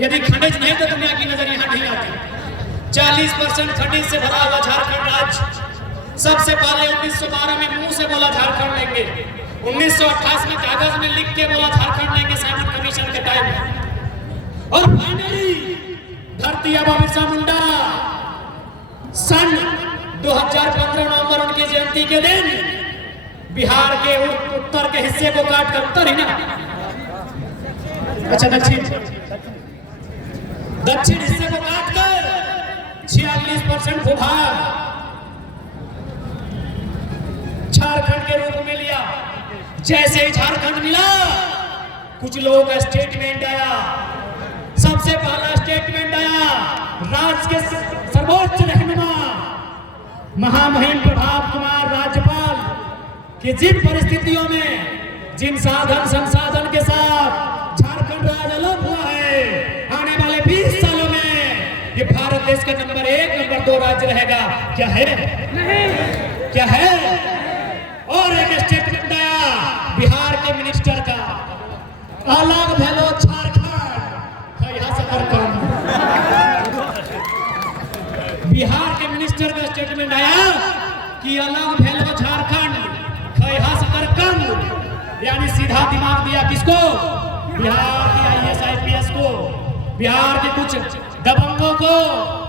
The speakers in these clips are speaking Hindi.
यदि खनिज नहीं तो दुनिया की नजर यहाँ नहीं आती। 40% खनिज से भरा हुआ झारखंड राज्य सबसे पहले 1912 में मुंह से बोला झारखंड लेंगे, 1928 में कागज में लिख के बोला झारखंड लेंगे साइमन कमीशन के टाइम में, और फाइनली धरती आबा बिरसा मुंडा सन 2015 नवंबर उनकी जयंती के दिन बिहार के उत्तर के हिस्से को काट कर, उत्तर ही ना, अच्छा दक्षिण हिस्से को काटकर 46% भूभाग झारखंड के रूप में लिया। जैसे ही झारखंड मिला कुछ लोगों का स्टेटमेंट आया, सबसे पहला स्टेटमेंट आया राज्य के सर्वोच्च रहनुमा महामहिम प्रभात कुमार राज्यपाल कि जिन परिस्थितियों में जिन साधन संसाधन के साथ झारखंड राज्य अलग हुआ है, आने वाले 20 सालों में ये भारत देश का नंबर 1 नंबर 2 राज्य रहेगा। क्या है? नहीं। क्या है? और एक स्टेटमेंट आया बिहार के मिनिस्टर का, अलग भेलो झारखंड बिहार के मिनिस्टर का स्टेटमेंट आया कि अलग भेलो झारखंड यानी सीधा दिमाग दिया किसको? बिहार की IAS IPS को, बिहार के कुछ दबंगों को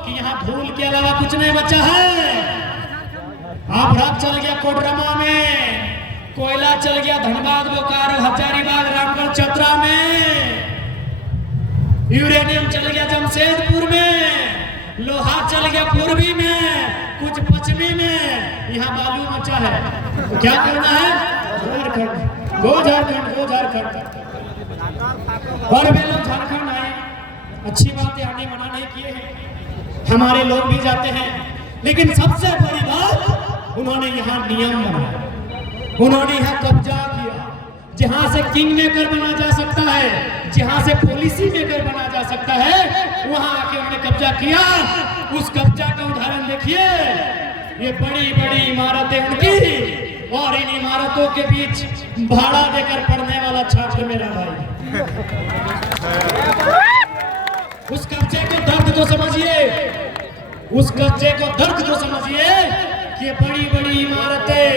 कि यहाँ धूल के अलावा कुछ नहीं बचा है। अपराध चल गया कोडरमा में, कोयला चल गया धनबाद बोकारो हजारीबाग रामगढ़ चतरा में, यूरेनियम चल गया जमशेदपुर में, लोहा चल गया पूर्वी में, कुछ पश्चिमी में, यहाँ बालू बचा है। तो क्या करना है? गो झारखंड और वे लोग झारखंड आए, अच्छी बात है, आगे मना नहीं किए हैं, हमारे लोग भी जाते हैं, लेकिन सबसे बड़ी बात उन्होंने यहाँ नियम बनाया, उन्होंने यहाँ कब्जा किया। जहाँ से किंग मेकर बना जा सकता है, जहाँ से पॉलिसी मेकर बना जा सकता है, वहाँ आके उन्होंने कब्जा किया। उस कब्जा का उदाहरण देखिए, ये बड़ी बड़ी इमारतें उनकी, और इन इमारतों के बीच भाड़ा देकर पढ़ने वाला छात्र मेरा भाई। उस कब्जे को दर्द को समझिए, उस कब्जे को दर्द को समझिए कि ये बड़ी बड़ी इमारतें,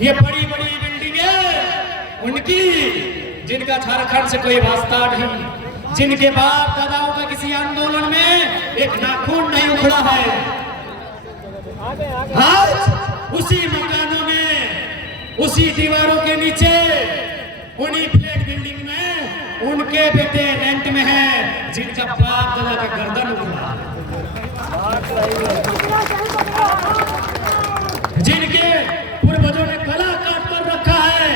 ये बड़ी बड़ी बिल्डिंगें उनकी, जिनका झारखंड से कोई वास्ता नहीं, जिनके बाप दादाओं का किसी आंदोलन में एक नाखून नहीं उखड़ा है। आज उसी मकानों में, उसी दीवारों के नीचे, उन्हीं फ्लैट बिल्डिंग में उनके बेटे रेंट में हैं, जिनका बाप दादा का गर्दन उखड़ा, जिनके पूर्वजों ने गला काट कर रखा है,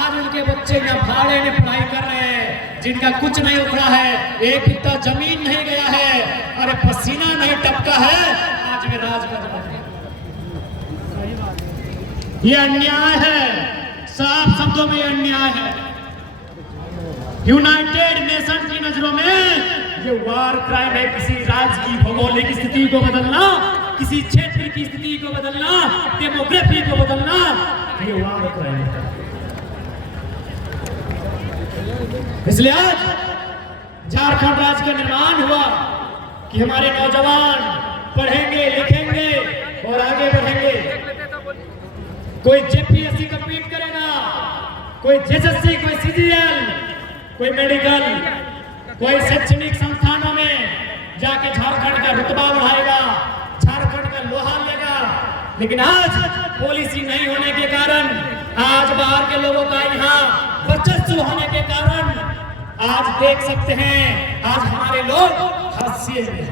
आज उनके बच्चे यहाँ भाड़े में पढ़ाई कर रहे हैं, जिनका कुछ नहीं उखड़ा है, एक इतना जमीन नहीं गया है, अरे पसीना नहीं टपका है, आज वे राज कर रहे हैं। ये अन्याय है, साफ शब्दों में अन्याय है। यूनाइटेड नेशन की नजरों में ये वार क्राइम है। किसी राज्य की भौगोलिक स्थिति को बदलना, किसी क्षेत्र की स्थिति को बदलना, डेमोग्राफी को बदलना, ये वार क्राइम है। इसलिए आज झारखंड राज्य का निर्माण हुआ कि हमारे नौजवान पढ़ेंगे, लिखेंगे और आगे बढ़ेंगे। कोई JPSC कंप्लीट करेगा, कोई JSSC, कोई CGL, कोई मेडिकल, कोई शैक्षणिक संस्थानों में जाके झारखंड का रुतबा बढ़ाएगा, झारखंड का लोहा लेगा। लेकिन आज पॉलिसी नहीं होने के कारण, आज बाहर के लोगों का यहाँ वर्चस्व होने के कारण आज देख सकते हैं, आज हमारे लोग हाशिए में,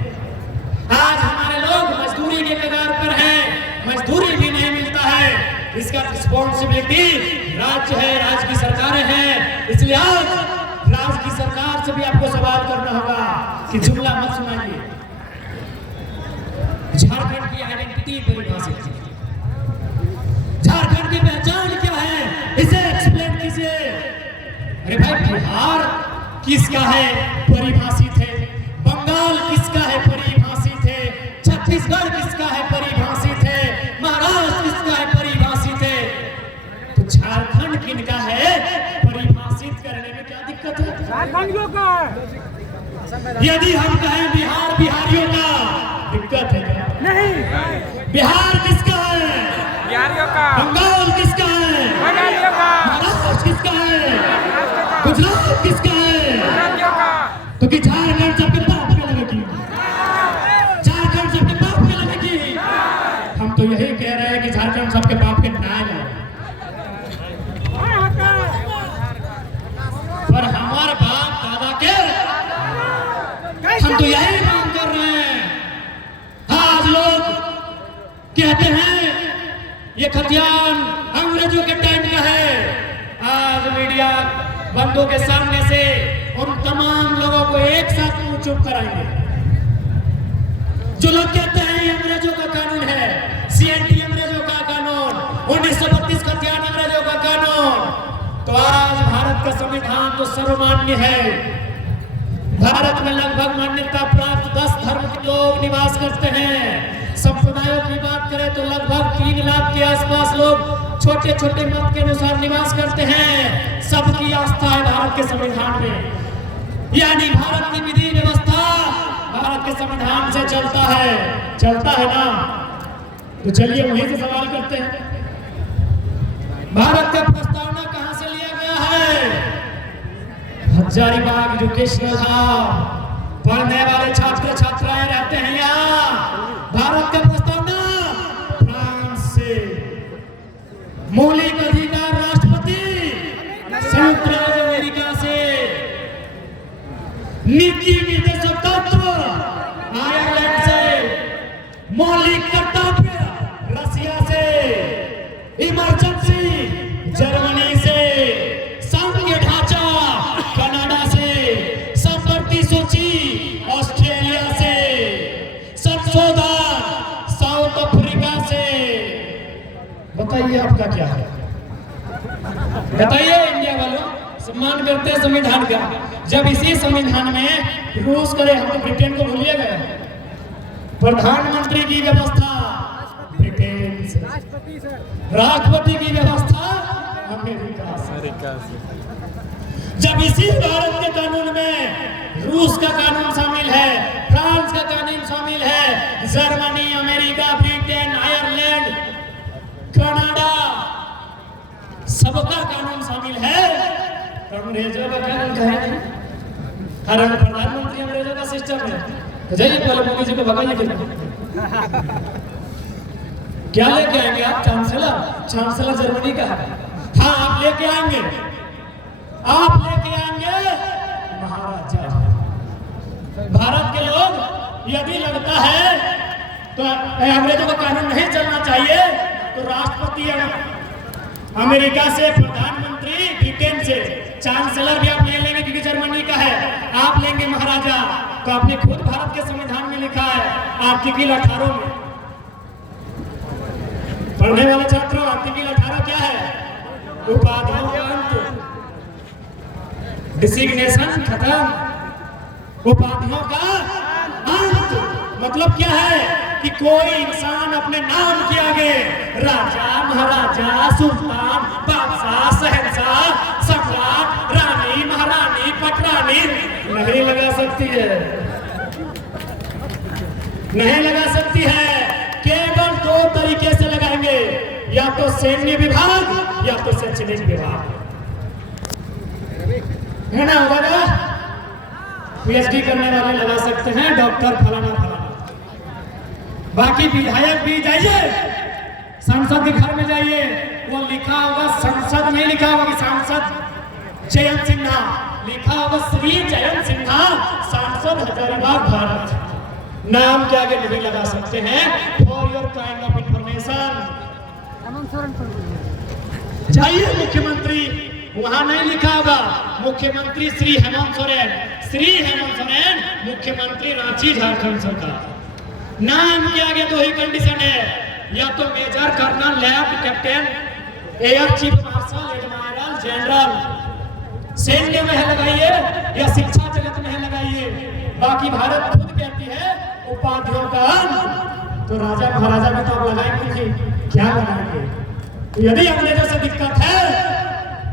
आज हमारे लोग मजदूरी के कगार पर हैं, मजदूरी भी नहीं मिलता है। इसका रिस्पॉन्सिबिलिटी राज्य है, राज्य की सरकारें हैं। इसलिए आज राज्य की सरकार से भी आपको सवाल करना होगा कि जुमला मत सुनाइए। झारखंड की आइडेंटिटी परिभाषित है, झारखंड की पहचान क्या है, इसे एक्सप्लेन कीजिए। अरे भाई, बिहार किसका है? परिभाषित है। बंगाल किसका है? परिभाषित है। छत्तीसगढ़ किसका है? परिभाषित है। महाराष्ट्र किसका है? परिभाषित है। तो झारखंड किनका है? परिभाषित करने में क्या दिक्कत है? झारखंडियों का है। यदि हम कहें बिहार बिहारियों का, दिक्कत है क्या? नहीं। बिहार किसका है? बिहारियों का। बंगाल किसका है? बंगालियों का। महाराष्ट्र किसका है? गुजरात किसका है? गुजरातियों का। तो कि झारखंड सबके बाप में लगेगी, झारखंड सबके बाप में लगेगी। हम तो यही कह रहे हैं कि झारखंड सबके बाप के ना लगे, पर हमारे बाप दादा के हम तो यही मांग कर रहे हैं। आज लोग कहते हैं ये खतियान अंग्रेजों के टाइम का है। आज मीडिया बंदों के सामने से उन तमाम लोगों को एक साथ मुंह चुप कराएंगे जो लोग कहते हैं ये अंग्रेजों का कानून है, CNT अंग्रेजों का कानून, 1932 खतियान अंग्रेजों का कानून। तो आज भारत का संविधान तो सर्वमान्य है। भारत में लगभग मान्यता प्राप्त 10 धर्म के लोग निवास करते हैं। संप्रदायों की बात करें तो लगभग 3 लाख के आसपास लोग छोटे छोटे मत के अनुसार निवास करते हैं। सबकी आस्था है भारत के संविधान में, यानी भारत की विधि व्यवस्था भारत के संविधान से चलता है ना। तो चलिए वहीं से सवाल करते हैं, भारत का प्रस्तावना कहां से लिया गया है? हजारीबाग एजुकेशनल हब, पढ़ने वाले छात्र छात्राएं रहते हैं यहाँ। भारत का प्रस्तावना फ्रांस से, मौलिक अधिकार राष्ट्रपति संयुक्त राज्य अमेरिका से, नीति निर्देशक तत्व आयरलैंड से, मौलिक कर्तव्य रसिया से, इमरजेंसी जर्मनी से, संघीय ढांचा कनाडा से, संपत्ति सूची ऑस्ट्रेलिया से, संशोधन साउथ अफ्रीका से। बताइए आपका क्या है? बताइए इंडिया वालों, सम्मान करते हैं संविधान का, जब इसी संविधान में रूस करे, हम तो ब्रिटेन को भूलिए गए। प्रधानमंत्री की व्यवस्था ब्रिटेन से, राष्ट्रपति की व्यवस्था अमेरिका से। जब इसी भारत के कानून में रूस का कानून शामिल है, फ्रांस का कानून शामिल है, Germany, America, Britain, Ireland, Canada, सबका कानून शामिल है, तो अंग्रेजों का कानून क्या है? हर प्रधानमंत्री अंग्रेजों का सिस्टम है। तो जाइए पहले मोदी जी को भगाइए। क्या लेके आएंगे आप? चांसलर जर्मनी का है। हाँ, आप लेके आएंगे महाराजा। भारत के लोग यदि लगता है तो अंग्रेजों का कानून नहीं चलना चाहिए, तो राष्ट्रपति अमेरिका से, प्रधानमंत्री ब्रिटेन से, चांसलर भी आप ले लेंगे क्योंकि जर्मनी का है, आप लेंगे महाराजा। तो आपने खुद भारत के संविधान में लिखा है आर्टिकल 18 में। पढ़ने वाले छात्रों, आर्टिकल 18 क्या है? उपाधियों का अंत, डिसिग्नेशन खत्म, उपाधियों का अंत। मतलब क्या है कि कोई इंसान अपने नाम के आगे राजा, महाराजा, सुल्तान, बादशाह, शहंशाह, सम्राट, रानी, महारानी, पटरानी नहीं लगा सकती है, नहीं लगा सकती है। केवल 2 तरीके से लगाएंगे, या तो सैन्य विभाग या तो शैक्षणिक विभाग, है ना? होगा PhD करने वाले लगा सकते हैं, डॉक्टर फलाना फलाना। बाकी विधायक भी जाइए, सांसद के घर में जाइए, वो लिखा होगा संसद, नहीं लिखा होगा कि सांसद जयंत सिन्हा, लिखा होगा श्री जयंत सिन्हा, सांसद हजारीबाग भारत। नाम के आगे नहीं लगा सकते हैं। For your kind of information जाइए मुख्यमंत्री, वहां नहीं लिखा होगा मुख्यमंत्री श्री हेमंत सोरेन, मुख्यमंत्री रांची झारखंड सरकार। नाम के आगे 2 ही कंडीशन है, या तो major, colonel, left captain, air chief marshal, admiral, general. सैन्य में है लगाइए या शिक्षा जगत में है लगाइए। बाकी भारत खुद कहती है उपाधियों का अंत, तो राजा महाराजा में तो आप लगाएंगे क्या लगाएंगे? तो यदि अंग्रेजों से दिक्कत है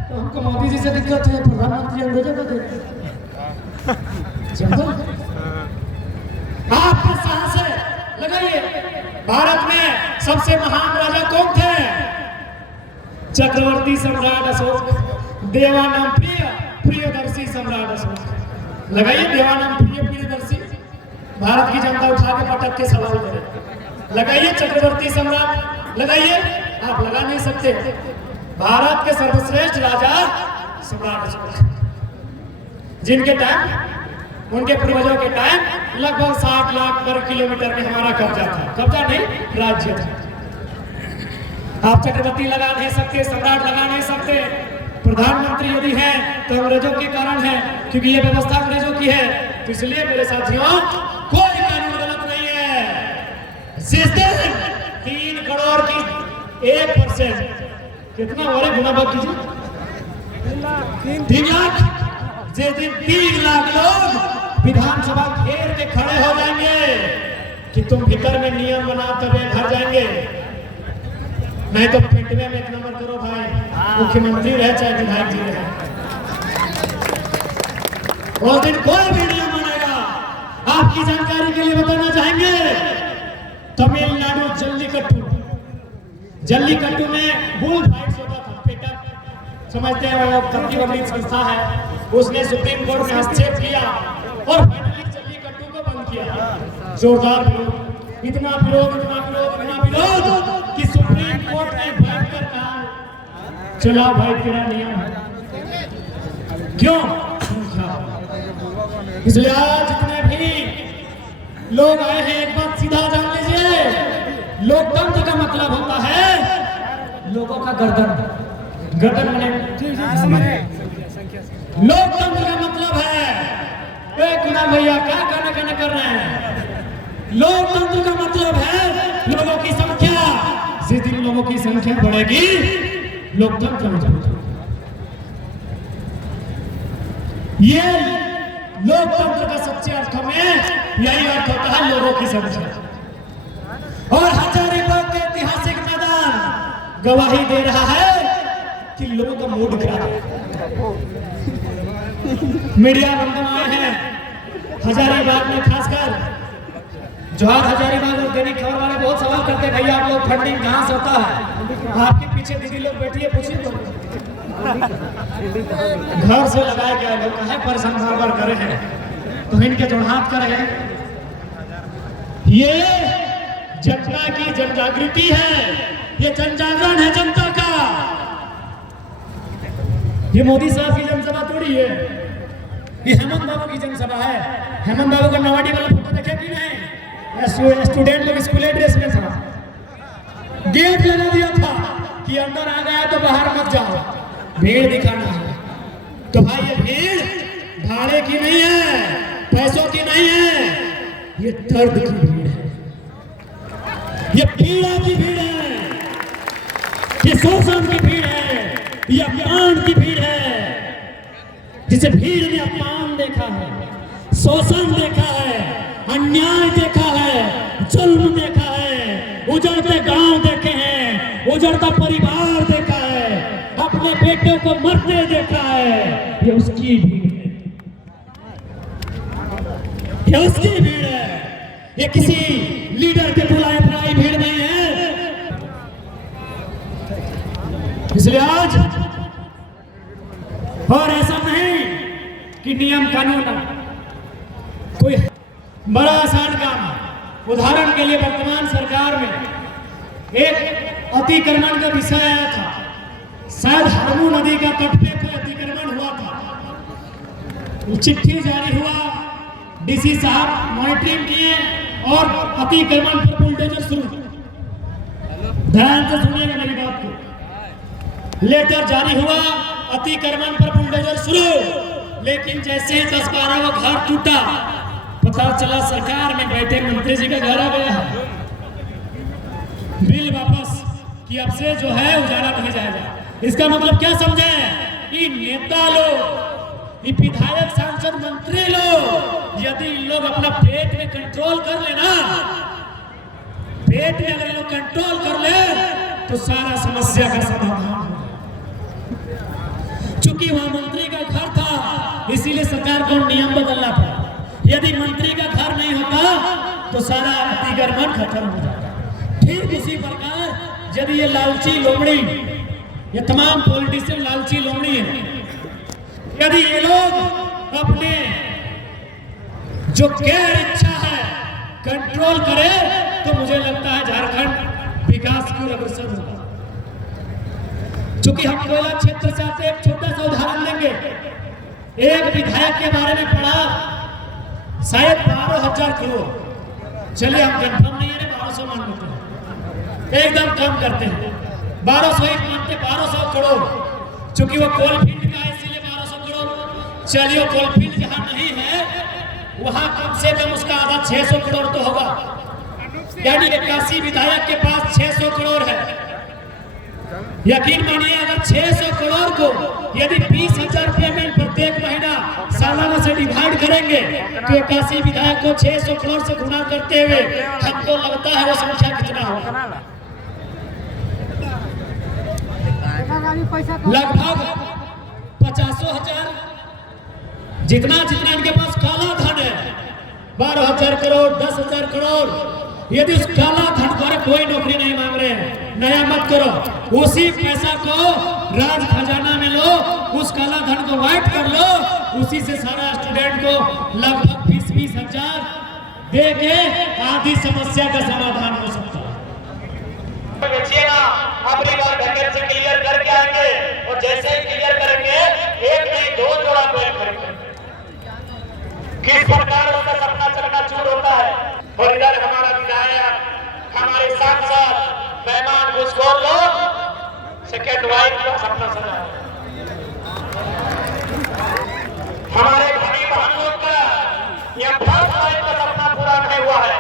तो हमको मोदी जी से दिक्कत है, प्रधानमंत्री अंग्रेजों को देते। आपके साहस है, लगाइए। भारत में सबसे महान राजा कौन थे? चक्रवर्ती सम्राट अशोक। देवानाम प्रिय प्रियदर्शी सम्राट अशोक। लगाइए देवानाम प्रिय प्रियदर्शी। भारत की जनता उठा के पटक के सवाल करे। लगाइए चक्रवर्ती सम्राट, लगाइए। आप लगा नहीं सकते। भारत के सर्वश्रेष्ठ राजा सम्राट अशोक, जिनके टाइम, उनके पूर्वजों के टाइम लगभग 60 लाख वर्ग किलोमीटर में हमारा कब्जा था। कब्जा नहीं, राज्य था। आप चक्रवर्ती लगा नहीं सकते, सम्राट लगा नहीं सकते। प्रधानमंत्री यदि है तो अंग्रेजों के कारण है, क्योंकि ये व्यवस्था अंग्रेजों की है। तो इसलिए मेरे साथियों, कोई कानून गलत नहीं है। जिस दिन 3 करोड़ की 1% कितना हो रहा है, गुना बात कीजिए, 3 लाख। जिस दिन 3 लाख लोग विधानसभा घेर के खड़े हो जाएंगे कि तुम भीतर में नियम बना तब घर जाएंगे, नहीं तो पिटवे में 1 नंबर करो भाई। मुख्यमंत्री रहे चाहे विधायक जी रहे, उस दिन कोई भी नियम बनेगा। आपकी जानकारी के लिए बताना चाहेंगे, तमिलनाडु जल्लीकट्टू में बुल फाइट्स होता था। पेटा समझते हैं, वो कंपनी संस्था है, उसने सुप्रीम कोर्ट में हस्तक्षेप किया और फाइनली जल्लीकट्टू को बंद किया। जोरदार विरोध, इतना विरोध कि सुप्रीम कोर्ट ने बैठकर कहा, चला भाई तेरा नियम है। क्यों? इसलिए आज जितने भी लोग आए हैं, एक बात सीधा जान लीजिए, लोकतंत्र का मतलब होता है लोगों का गर्दन बने। लोकतंत्र का मतलब है, कुणाल भैया क्या कहने कर रहे हैं? लोकतंत्र का मतलब है लोगों की संख्या। जिस दिन लोगों की संख्या बढ़ेगी, लोकतंत्र मजबूत होगा। ये लोकतंत्र का सच्चे अर्थ में यही अर्थ होता है, लोगों की संख्या। और हजारीबाग के ऐतिहासिक मैदान गवाही दे रहा है कि लोगों का मूड खराब है। मीडिया बंधन आए हैं हजारीबाग में, खासकर जवाहर हजारीबाग और दैनिक खबर वाले बहुत सवाल करते हैं, भैया आप लोग फंडिंग कहां से होता है? आपके पीछे दीदी लोग बैठी है, पूछिए तो। घर से लगाए गए लोग है, परेशान बार करे हैं तो इनके जोड़ हाथ करे। ये जनता की जन जागृति है, ये जन जागरण है जनता का। ये मोदी साहब की जनसभा थोड़ी है, ये हेमंत बाबू की जनसभा है। हेमंत बाबू का नवाडी वाला फोटो देखे कि नहीं? स्टूडेंट लोग स्कूल ड्रेस में था, गेट लगा दिया था कि अंदर आ गया तो बाहर मत जाओ, भीड़ दिखाना है। तो भाई ये भीड़ भाड़े की नहीं है, पैसों की नहीं है, ये दर्द की भीड़ है, ये पीड़ा की भीड़ है, ये शोषण की भीड़ है, ये अपमान की भीड़ है। जिसे भीड़ ने अपमान देखा है, शोषण देखा है, अन्याय देखा है, जुल्म देखा है, उजड़ते गांव देखे हैं, उजड़ता परिवार देखा है, अपने बेटों को मरते देखा है, ये उसकी भीड़ है, ये उसकी भीड़ है। ये किसी लीडर के बुलाए बुलाई भीड़ नहीं है। इसलिए आज और ऐसा नहीं कि नियम कानून कोई बड़ा आसान काम। उदाहरण के लिए वर्तमान सरकार में एक अतिक्रमण का विषय आया था, शायद हरमू नदी का तट पे कोई अतिक्रमण हुआ था, चिट्ठी जारी हुआ, डीसी साहब मॉनिटरिंग किए और अतिक्रमण पर बुलडोजर शुरू। ध्यान से सुनिएगा मेरी बात को। लेटर जारी हुआ, अतिक्रमण पर बुलडोजर शुरू, लेकिन जैसे 10-12 वो घर टूटा, पता चला सरकार में बैठे मंत्री जी का घर आ गया है, बिल वापस कि अब से जो है उजाड़ा नहीं जाएगा। इसका मतलब क्या समझे? कि नेता लोग, विधायक, सांसद, मंत्री लोग, यदि इन लोग अपना पेट में कंट्रोल कर लेना, पेट में अगर लोग कंट्रोल कर ले तो सारा समस्या का समाधान। चूंकि वहां मंत्री का घर था, इसीलिए सरकार को नियम बदलना पड़ा। यदि मंत्री का घर नहीं होता तो सारा दीगर मन खत्म हो जाता। ठीक इसी प्रकार यदि ये लालची लोमड़ी, ये तमाम पॉलिटिशियन लालची लोमड़ी है, यदि ये लोग अपने जो गैर इच्छा है कंट्रोल करे तो मुझे लगता है झारखंड विकास की ओर अग्रसर होगा। चूंकि हम कोयला क्षेत्र से आते एक छोटा सा उदाहरण लेंगे। एक विधायक के बारे में पढ़ा शायद 12,000 करोड़, चलिए हम कंफर्म नहीं है, 1200 मान लेते हैं, एकदम कम करते हैं, 1200 ही मानते, 1200 करोड़, चूंकि वो कोलफील्ड का है इसलिए 1200 करोड़। चलिए कोलफील्ड जहां नहीं है वहां कम से कम उसका आधा 600 करोड़ तो होगा, यानी 81 विधायक के पास 600 करोड़ है। यकीन मानिए अगर 600 करोड़ को यदि 20,000 पेमेंट प्रत्येक महीना सालाना से डिवाइड करेंगे तो 81 विधायक को 600 करोड़ से गुणा करते हुए हमको लगता है वो संख्या कितना होगा, लगभग 50,000। जितना जितना इनके पास काला धन है 12,000 करोड़, 10,000 करोड़, यदि उस काला धन पर कोई नौकरी नहीं मांग रहे हैं, नया मत करो, उसी पैसा को राज खजाना में लो, उस काला धन को वाइट कर लो, उसी से सारा स्टूडेंट को लगभग 20-20 हजार दे के आधी समस्या का समाधान हो सकता है। अगली बार वैकेंसी क्लियर करके आएंगे और जैसे ही क्लियर करेंगे एक नहीं 2 जोड़ा कोयल करेंगे। किस प्रकार उसका सपना चकनाचूर होता है। और इधर हमारा विधायक, हमारे सांसद, मेहमान घुसखोर लोग सेकेंड वाइफ का सपना सजा है। हमारे भाई बहन लोग का यह फर्स्ट वाइफ का सपना पूरा नहीं हुआ है।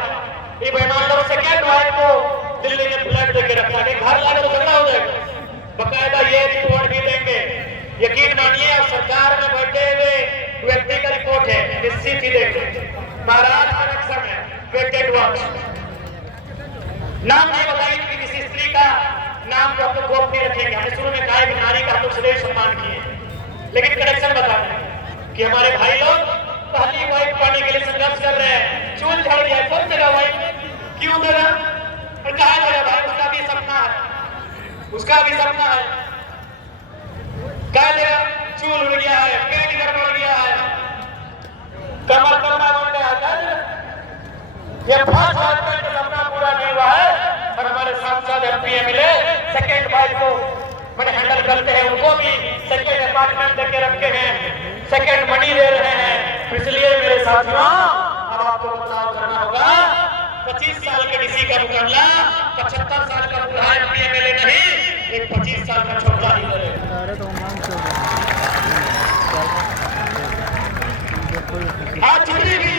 ये मेहमान लोग सेकेंड वाइफ को दिल्ली में फ्लैट देके रखा है, घर लाने तो झगड़ा हो जाएगा, बकायदा ये रिपोर्ट भी देंगे। यकीन मानिए अब सरकार में बैठे हुए व्यक्ति का रिपोर्ट है, निश्चित ही देंगे। महाराष्ट्र कनेक्शन है, वेटेड वॉच, नाम नहीं बताएंगे कि किसी स्त्री का नाम को आप लोग गोपनीय रखेंगे। हमने शुरू में कहा कि नारी का हम लोग श्रेय सम्मान किए, लेकिन कनेक्शन बता दें कि हमारे भाई लोग पहली वाइफ पाने के लिए संघर्ष कर रहे हैं। चूल झड़ गया, कौन देगा वाइफ, क्यों देगा, और कहा देगा भाई, उसका भी सपना है, उसका भी सपना है, कहा देगा चूल उड़ गया है, पेट गड़बड़ गया है, कमर कमरा उड़ गया है, ये फर्स्ट वाइफ का सपना पूरा नहीं हुआ है। और हमारे सांसद एमपी एमएलए सेकेंड वाइफ को मैंने हैंडल करते हैं, उनको भी सेकेंड अपार्टमेंट देके रखे हैं, सेकेंड मनी दे रहे हैं। इसलिए मेरे साथियों अब आपको बदलाव करना होगा। 25 साल के डीसी का मुकाबला 75 साल का बूढ़ा एमपी एमएलए नहीं, एक 25 साल का छोटा ही करेगा। आज जितनी भी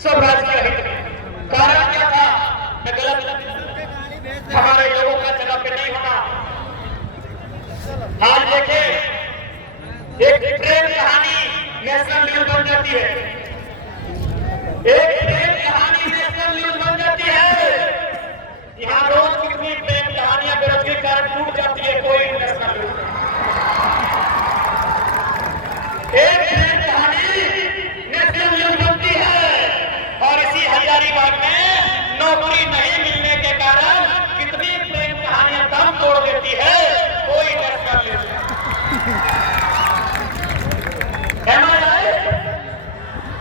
सब राजकीय हित में, कारण क्या था, मैं गलत हमारे लोगों का जगह पे नहीं होना। आज देखे एक प्रेम कहानी नेशनल न्यूज बन जाती है, एक प्रेम कहानी नेशनल न्यूज बन जाती है। यहाँ रोज कितनी प्रेम कहानियां बेरोजगारी के कारण टूट जाती है, कोई नेशनल न्यूज नहीं। एक प्रेम कहानी नेशनल न्यूज बनती है और इसी हजारीबाग में नौकरी नहीं मिलने के कारण कितनी प्रेम कहानियां दम तोड़ देती है, कोई नेशनल न्यूज नहीं।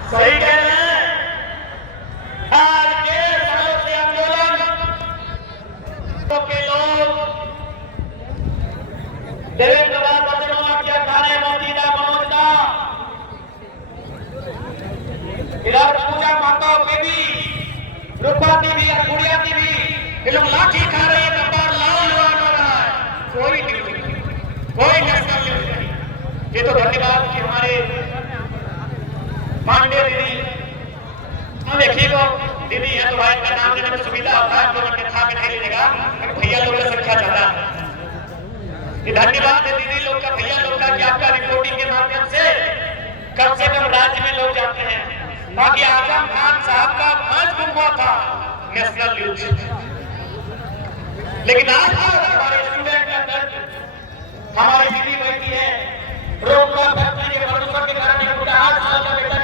सही कह रहे हैं। आज के सालों से आंदोलन के लोग देवेंद्र क्या खा रहे, मौजूदा मनोज का, इधर पूजा माताओं के भी, रूपा की भी, गुड़िया की भी, ये लोग लाठी खा रहे हैं, कपार लाल लवान हो रहा है, कोई न्यूज नहीं, कोई नेशनल न्यूज नहीं। ये तो धन्यवाद कि हमारे पांडे दीदी, हम देखिए तो दीदी है तो भाई का नाम लेने में सुविधा होता है, तो अन्यथा में नहीं लेगा, भैया लोग की संख्या ज्यादा है। ये धन्यवाद है दीदी लोग का, भैया लोग का कि आपका रिपोर्टिंग के माध्यम से कम राज्य में लोग जाते हैं। बाकी आजम खान साहब का आज गुम हुआ था नेशनल न्यूज, लेकिन आज हमारे स्टूडेंट का दर्द, हमारी दीदी बैठी है रोड पर फैक्ट्री के प्रदूषण के कारण 8 साल का बेटा